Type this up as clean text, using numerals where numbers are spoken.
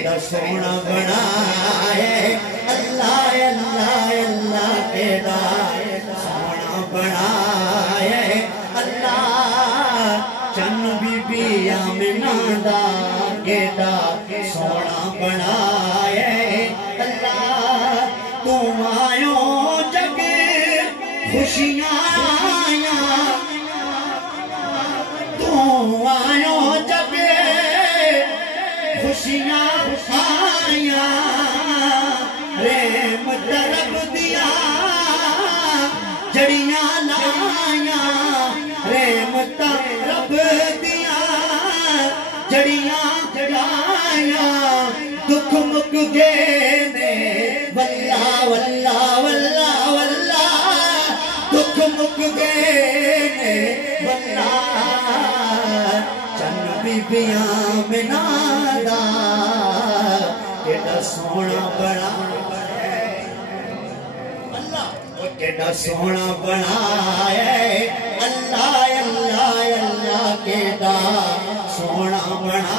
केड़ा सोना बनाए अल्लाह अल्लाह अल्लाह केड़ा सोना बनाए अल्लाह चन बीबी आमिना दा केड़ा सोना बनाए अल्लाह तू आयो जग खुशियां आया तू आयो जग खुशियां आया रहमत रब दिया जड़ियां लाया रहमत रब दिया जड़ियां लाया दुख मुक गए ने वल्ला वल्ला वल्ला वल्ला दुख मुक गए ने वल्ला चन बीबियां बिना दा केड़ा सोना बड़ा अल्लाह केड़ा सोना बनाए अल्लाह अल्लाह अल्लाह केड़ा सोना बना